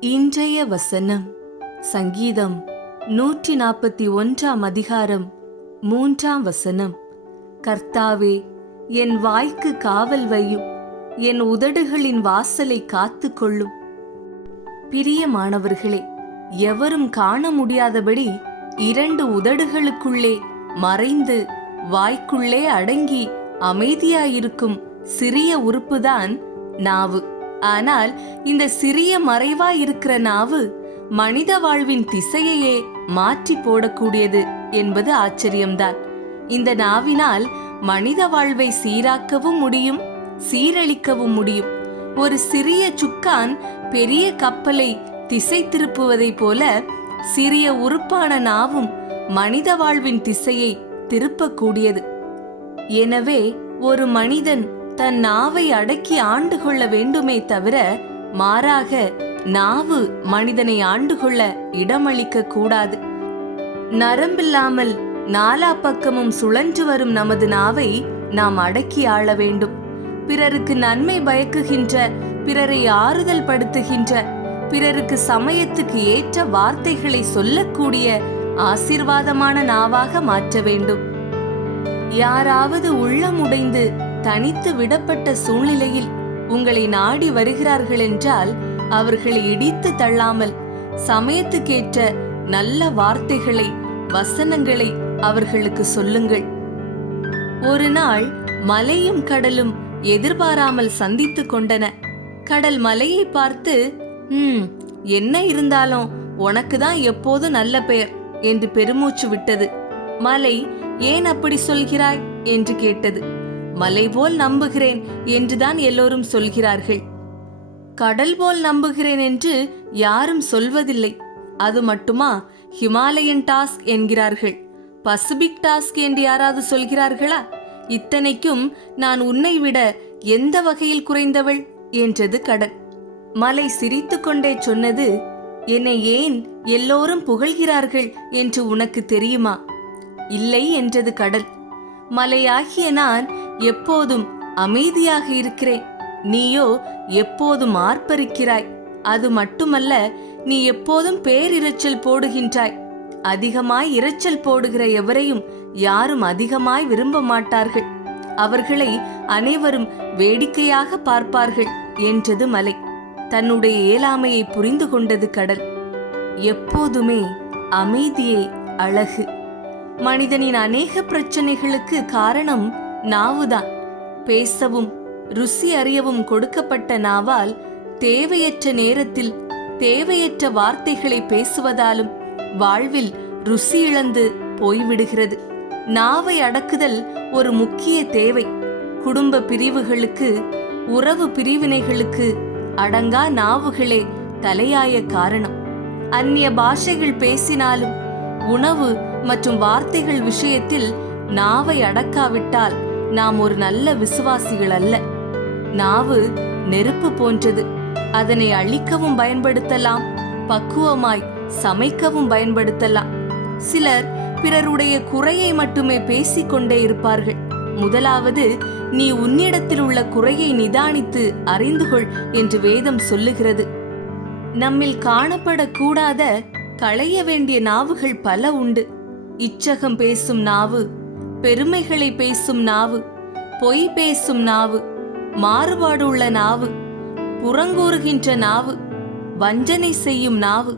இன்றைய வசனம் சங்கீதம் நூற்றி நாற்பத்தி ஒன்றாம் அதிகாரம் மூன்றாம் வசனம். கர்த்தாவே என் வாய்க்கு காவல் வையும் என் உதடுகளின் வாசலை காத்து கொள்ளும் பிரியமானவர்களே எவரும் காண முடியாதபடி இரண்டு உதடுகளுக்குள்ளே மறைந்து வாய்க்குள்ளே அடங்கி அமைதியாயிருக்கும் சிறிய உறுப்புதான் நாவு. ஆனால் இந்த சிறிய மறைவா இருக்கிற நாவு மனித வாழ்வின் திசையையே மாற்றி போடக்கூடியது என்பது ஆச்சரியம்தான். இந்த நாவினால் மனித வாழ்வை சீராக்கவும் முடியும் சீரழிக்கவும் முடியும். ஒரு சிறிய சுக்கான் பெரிய கப்பலை திசை திருப்புவதைப் போல சிறிய உறுப்பான நாவும் மனித வாழ்வின் திசையை திருப்பக்கூடியது. எனவே ஒரு மனிதன் தன் நாவை அடக்கி ஆண்டு கொள்ள வேண்டுமே தவிர மாறாக நாவு மனிதனை ஆண்டு கொள்ள இடமளிக்க கூடாது. நரம்பில்லாமல் நாலா பக்கமும் சுழன்று வரும் நமது நாவை நாம் அடக்கி ஆள வேண்டும். பிறருக்கு நன்மை பயக்குகின்ற பிறரை ஆறுதல் படுத்துகின்ற பிறருக்கு சமயத்துக்கு ஏற்ற வார்த்தைகளை சொல்லக்கூடிய ஆசீர்வாதமான நாவாக மாற்ற வேண்டும். யாராவது உள்ளம் உடைந்து தனித்து விடப்பட்ட சூழ்நிலையில் உங்களை நாடி வருகிறார்கள் என்றால் அவர்களை இடித்து தள்ளாமல் சமயத்துக்கேற்ற நல்ல வார்த்தைகளை வசனங்களை அவர்களுக்கு சொல்லுங்கள். ஒரு நாள் மலையும் கடலும் எதிர்பாராமல் சந்தித்து கொண்டன. கடல் மலையை பார்த்து ம் என்ன இருந்தாலும் உனக்கு தான் எப்போதும் நல்ல பெயர் என்று பெருமூச்சு விட்டது. மலை ஏன் அப்படி சொல்கிறாய்? என்று கேட்டது. மலை போல் நம்புகிறேன் என்றுதான் எல்லோரும் சொல்கிறார்கள். கடல் போல் நம்புகிறேன் என்று யாரும் சொல்வதில்லை. அது மட்டுமா? ஹிமாலயன் டாஸ்க் என்கிறார்கள். பசிபிக் டாஸ்க் என்று யாராவது சொல்கிறார்களா? இத்தனைக்கும் நான் உன்னை விட எந்த வகையில் குறைந்தவள்? என்றது கடல். மலை சிரித்துக்கொண்டே சொன்னது என்னை ஏன் எல்லோரும் புகழ்கிறார்கள் என்று உனக்கு தெரியுமா? இல்லை என்றது கடல். மலையாகிய நான் எப்போதும் அமைதியாக இருக்கிறேன். நீயோ எப்போதும் ஆர்ப்பரிக்கிறாய். அது மட்டுமல்ல நீ எப்போதும் பேரிரைச்சல் போடுகின்றாய். அதிகமாய் இரைச்சல் போடுகிற எவரையும் யாரும் அதிகமாய் விரும்ப மாட்டார்கள். அவர்களை அனைவரும் வேடிக்கையாக பார்ப்பார்கள் என்றது மலை. தன்னுடைய இயலாமையை புரிந்து கொண்டது கடல். எப்போதுமே அமைதியே அழகு. மனிதனின் அநேக பிரச்சனைகளுக்கு காரணம் நாவுதான். பேசவும் ருசி அறியவும் கொடுக்கப்பட்ட நாவால் தேவையற்ற நேரத்தில் தேவையற்ற வார்த்தைகளை பேசுவதாலும் வாழ்வில் ருசி இழந்து போய்விடுகிறது. நாவை அடக்குதல் ஒரு முக்கிய தேவை. குடும்ப பிரிவுகளுக்கு உறவு பிரிவினைகளுக்கு அடங்கா நாவுகளே தலையாய காரணம். அந்நிய பாஷைகள் பேசினாலும் உணவு மற்றும் வார்த்தைகள் விஷயத்தில் நாவை அடக்காவிட்டால் நாம் ஒரு நல்ல விசுவாசிகள் அல்ல. நாவு நெருப்பு போன்றது. அதனை அழிக்கவும் பயன்படுத்தலாம். பக்குவமாய் சமைக்கவும் பயன்படுத்தலாம். சிலர் பிறருடைய குறையை மட்டுமே பேசிக்கொண்டே இருப்பார்கள். முதலாவது நீ உன்னிடத்தில் உள்ள குறையை நிதானித்து அறிந்து கொள் என்று வேதம் சொல்லுகிறது. நம்மில் காணப்படக்கூடாத களைய வேண்டிய நாவுகள் பல உண்டு. இச்சகம் பேசும் நாவு பெருமைகளை பேசும் நாவு பொய் பேசும் நாவு மாறுபாடுள்ள நாவு புறங்கூறுகின்ற நாவு வஞ்சனை செய்யும் நாவு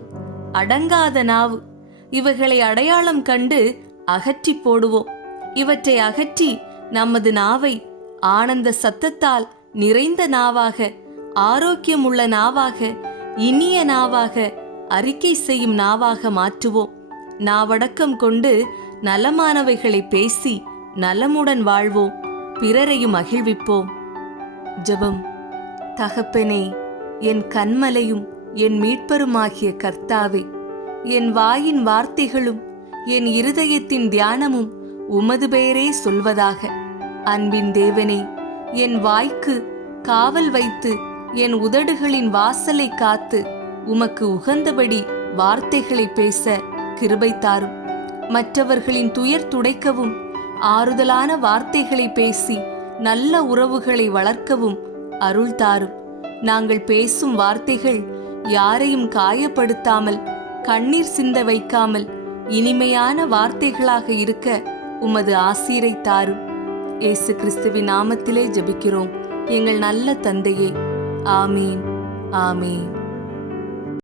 அடங்காத நாவு இவைகளை அடையாளம் கண்டு அகற்றி போடுவோம். இவற்றை அகற்றி நமது நாவை ஆனந்த சத்தத்தால் நிறைந்த நாவாக ஆரோக்கியமுள்ள நாவாக இனிய நாவாக அறிக்கை செய்யும் நாவாக மாற்றுவோம். நாவடக்கம் கொண்டு நலமானவைகளை பேசி நலமுடன் வாழ்வோம். பிறரையும் மகிழ்விப்போம். ஜெபம். தகப்பனே என் கண்மலையும் என் மீட்பருமாகிய கர்த்தாவே என் வாயின் வார்த்தைகளும் என் இருதயத்தின் தியானமும் உமது பெயரே சொல்வதாக. அன்பின் தேவனே என் வாய்க்கு காவல் வைத்து என் உதடுகளின் வாசலை காத்து உமக்கு உகந்தபடி வார்த்தைகளை பேச கிருபை தாரும். மற்றவர்களின் துயர் துடைக்கவும் ஆறுதலான வார்த்தைகளை பேசி நல்ல உறவுகளை வளர்க்கவும் அருள் தாரும். நாங்கள் பேசும் வார்த்தைகள் யாரையும் காயப்படுத்தாமல் கண்ணீர் சிந்த வைக்காமல் இனிமையான வார்த்தைகளாக இருக்க உமது ஆசீரை தாரும். இயேசு கிறிஸ்துவின் நாமத்திலே ஜபிக்கிறோம். எங்கள் நல்ல தந்தையே ஆமீன் ஆமீன்.